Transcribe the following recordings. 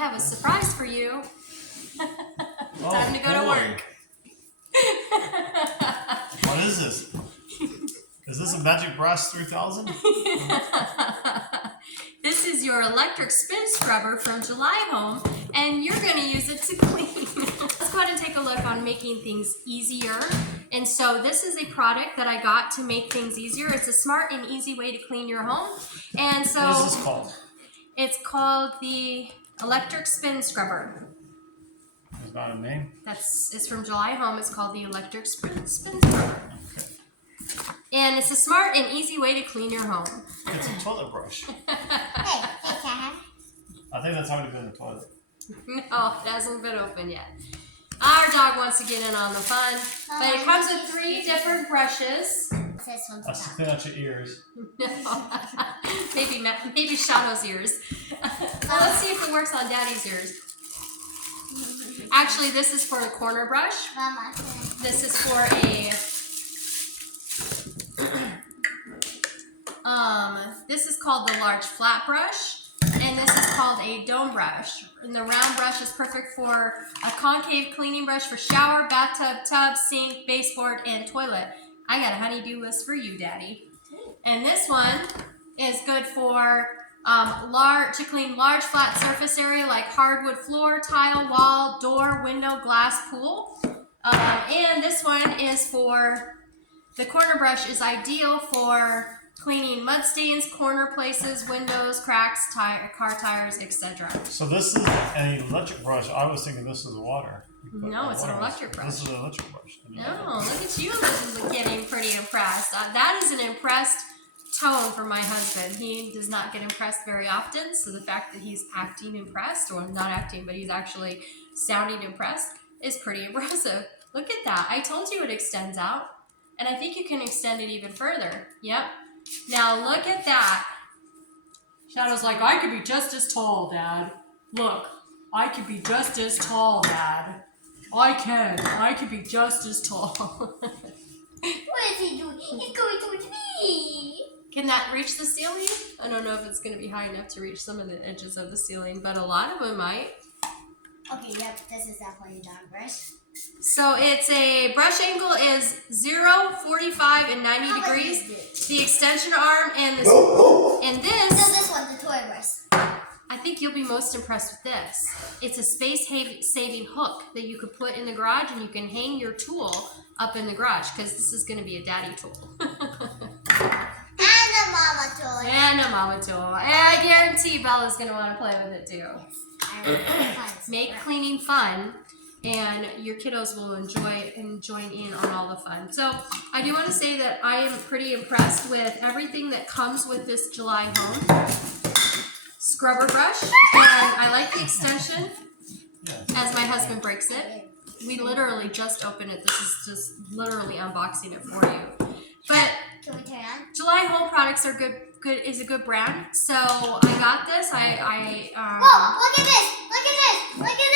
have a surprise for you. Time to go to work. What is this? Is this a Magic Brush 3000? This is your electric spin scrubber from July Home, and you're going to use it to clean. Let's go ahead and take a look on making things easier. And so this is a product that I got to make things easier. It's a smart and easy way to clean your home. And so what is this called? It's called the electric spin scrubber. There's not a name? It's from July Home. It's called the electric spin scrubber. Okay. And it's a smart and easy way to clean your home. It's a toilet brush. Hey, Cat. I think that's already been in the toilet. No, it hasn't been open yet. Our dog wants to get in on the fun. But it comes with 3 different brushes. That's to clean out your ears. No. maybe Shadow's ears. Well, let's see if it works on Daddy's ears. Actually, this is for a corner brush. This is for this is called the large flat brush, and this is called a dome brush. And the round brush is perfect for a concave cleaning brush for shower, bathtub, tub, sink, baseboard, and toilet. I got a honey-do list for you, Daddy. And this one is good for to clean large flat surface area like hardwood floor, tile, wall, door, window, glass, pool. And this one is for, the corner brush is ideal for cleaning mud stains, corner places, windows, cracks, car tires, etc. So this is an electric brush. I was thinking this is water. No, it's an electric brush. This is an electric brush. No, look at you getting pretty impressed. That is an impressed tone for my husband. He does not get impressed very often, so the fact that he's acting impressed, or not acting, but he's actually sounding impressed, is pretty impressive. Look at that. I told you it extends out, and I think you can extend it even further. Yep. Now look at that. Shadow's like, I could be just as tall, Dad. Look, I could be just as tall, Dad. I could be just as tall. What is he doing? He's going towards me. Can that reach the ceiling? I don't know if it's going to be high enough to reach some of the edges of the ceiling, but a lot of them might. Okay, yep, this is definitely a dog brush. So it's a brush angle is 0, 45, and 90 degrees. The extension arm and this. So this one's the toy brush. I think you'll be most impressed with this. It's a space-saving hook that you could put in the garage, and you can hang your tool up in the garage, because this is going to be a daddy tool. And a mama toy. And a mama tool. And I guarantee Bella's going to want to play with it too. Yes. Make cleaning fun, and your kiddos will enjoy and join in on all the fun. So I do want to say that I am pretty impressed with everything that comes with this July Home scrubber brush, and I like the extension as my husband breaks it. We literally just opened it. This is just literally unboxing it for you. But can we turn on? July Home products are is a good brand. So I got this. Whoa, look at this! Look at this! Look at this!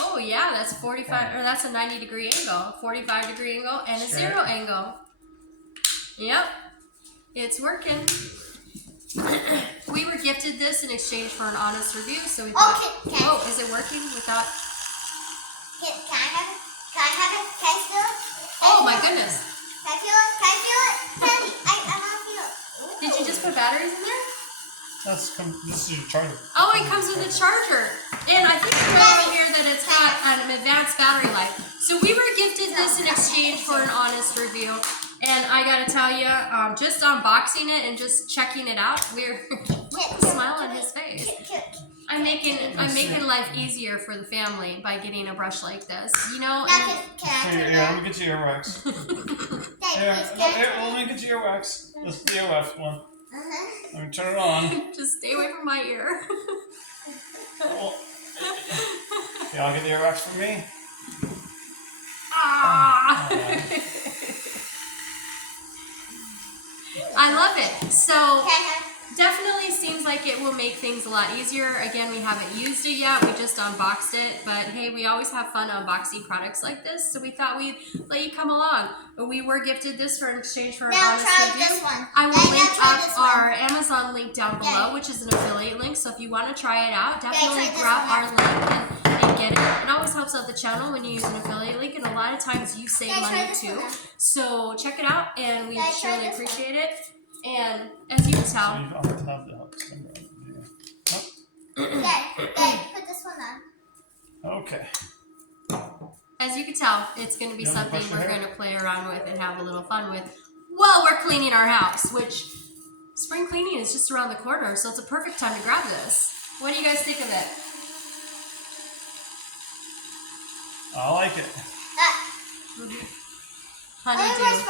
Oh yeah, that's 45, or that's a 90-degree angle, 45-degree angle, and a 0 angle. Yep, it's working. We were gifted this in exchange for an honest review, so we thought, oh, is it working without? Can I have it? Can I have it? Can I feel it? Oh my goodness! Can I feel it? Can I feel it? Daddy, I want to feel it. Ooh. Did you just put batteries in there? This is your charger. Oh, it comes with a charger. And I think I read over here that it's got an advanced battery life. So we were gifted this in exchange for an honest review. And I gotta tell you, just unboxing it and just checking it out, we're smile on his face. I'm making life easier for the family by getting a brush like this. You know. Here, let me get you earwax. Let me get you earwax. This is the earwax one. Let me turn it on. Just stay away from my ear. Yeah, I'll get the earwax from me. Ah! I love it. So Definitely seems like it will make things a lot easier. Again, we haven't used it yet. We just unboxed it. But hey, we always have fun unboxing products like this. So we thought we'd let you come along. But we were gifted this for in exchange for an honest review. This one. I will link try up this one. our Amazon link down below, which is an affiliate link. So if you want to try it out, definitely try this grab one our link and get it. It always helps out the channel when you use an affiliate link. And a lot of times you save money too. So check it out and we surely appreciate it. And as you can So tell, you don't have to have the hot spring roll, do you? Dad, put this one on. Okay. as you can tell, it's going to be You wanna something brush your we're hair? going to play around with and have a little fun with while we're cleaning our house, which spring cleaning is just around the corner, so it's a perfect time to grab this. What do you guys think of it? I like it. Honeydew.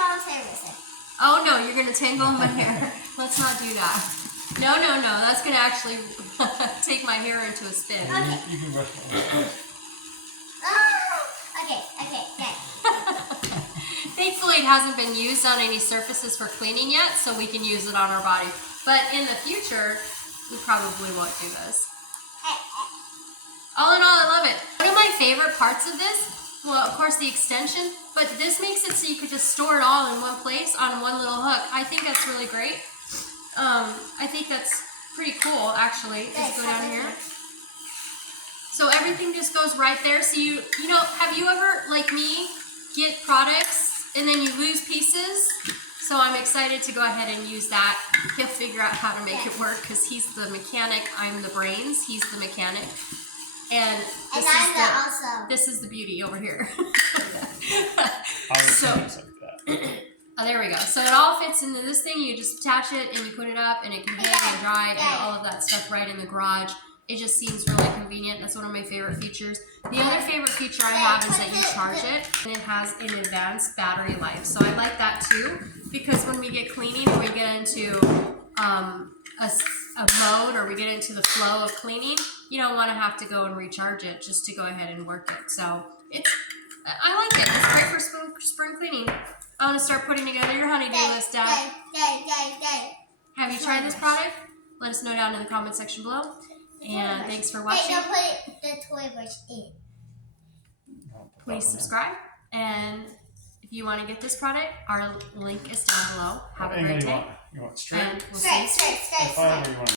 Oh no, you're going to tangle my hair. Let's not do that. No, that's going to actually take my hair into a spin. You can brush my hair. Okay. Thankfully, it hasn't been used on any surfaces for cleaning yet, so we can use it on our body. But in the future, we probably won't do this. All in all, I love it. One of my favorite parts of this, well, of course, the extension, but this makes it so you could just store it all in one place on one little hook. I think that's really great. I think that's pretty cool, actually. Just go down here. So everything just goes right there. So you know, have you ever, like me, get products and then you lose pieces? So I'm excited to go ahead and use that. He'll figure out how to make it work because he's the mechanic. I'm the brains. He's the mechanic. And this is the beauty over here. So, Things like that. oh, there we go. So it all fits into this thing. You just attach it and you put it up and it can hang and dry and all of that stuff right in the garage. It just seems really convenient. That's one of my favorite features. The other favorate feature I have is that you charge it and it has an advanced battery life. So I like that too because when we get cleaning and we get into a mode or we get into the flow of cleaning, you don't want to have to go and recharge it just to go ahead and work it. So I like it. It's great for spring cleaning. I want to start putting together your honeydew list, Dad. Have you tried this product? Let us know down in the comment section below. And thanks for watching. Don't put the toy brush in. Please subscribe. And if you want to get this product, our link is down below. Have a great day. You want straight? And we'll see you soon. Straight. However you want.